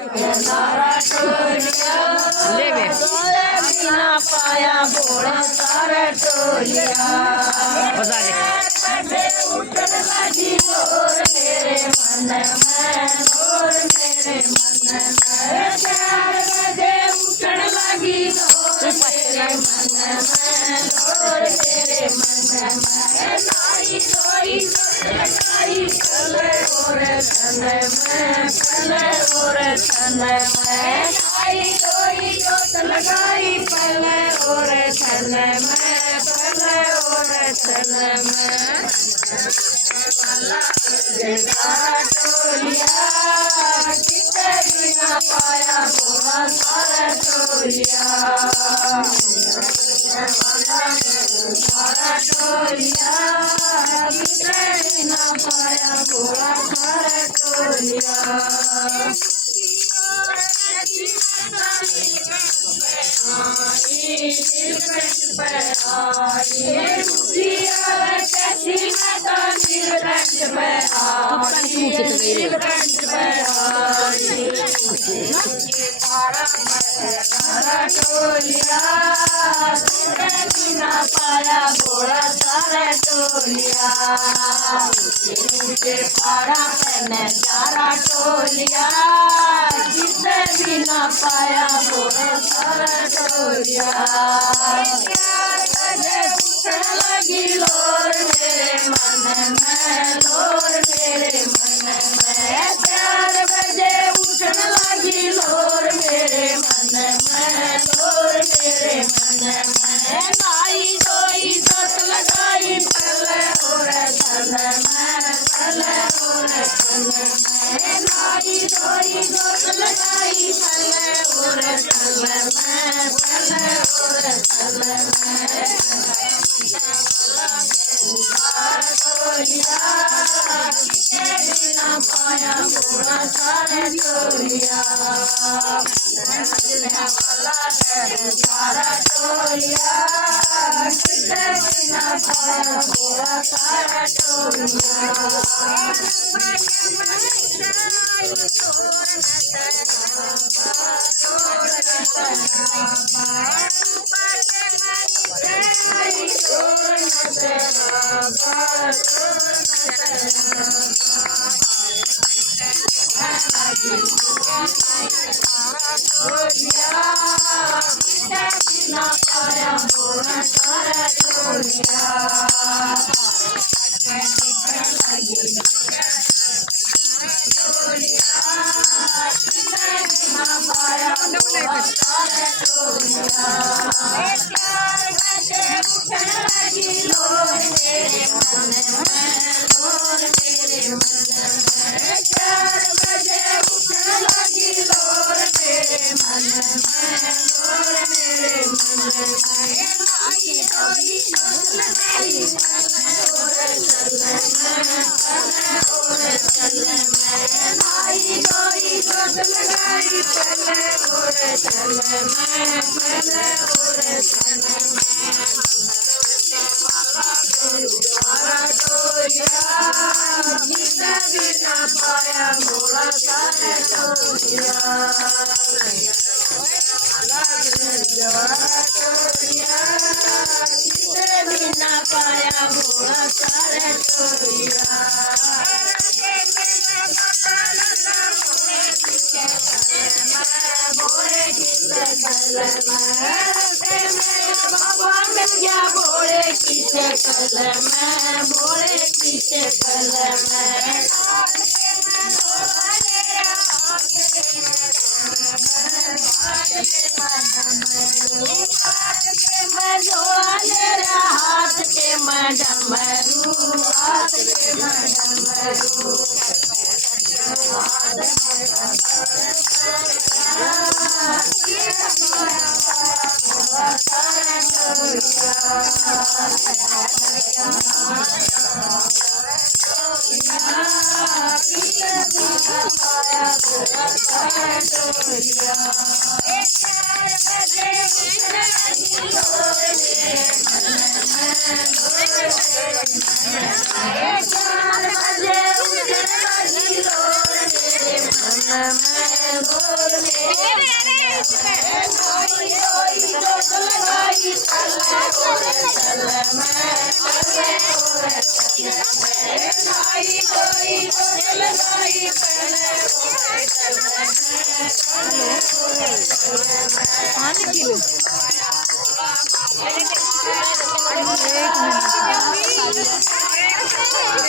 लेवे बिना पाया बोला सारे टोलिया बता दे उठन लगी लोर मेरे मन में लोर मेरे मन में 4 बजे उठन लगी लोर मेरे मन में लोर मेरे मन में नाई सोई लगाई कले और तन में कले और तन में नाई सोई जोत लगाई पले और तन में पले और तन में टोलिया किते बिना पाया बोला सारा टोलिया सारा टोलिया किते बिना पाया बोला सारा टोलिया पाया बोला सारा टोलिया पारा पहने सारा टोलिया जिसे बिना पाया बोला सारा टोलिया लगी लोर मेरे मन में लोर मेरे मन में 4 बजे उठन लगी लोर मेरे मन में लोर मेरे मन में नाई धोई जोत लगाई पले और तन में पले और तन में नाई धोई जोत लगाई पले और तन में पले और तन में टोलिया किते बिना पाया बोला सारे टोलिया सारा टोलिया किते बिना पाया बोला सारा हाँ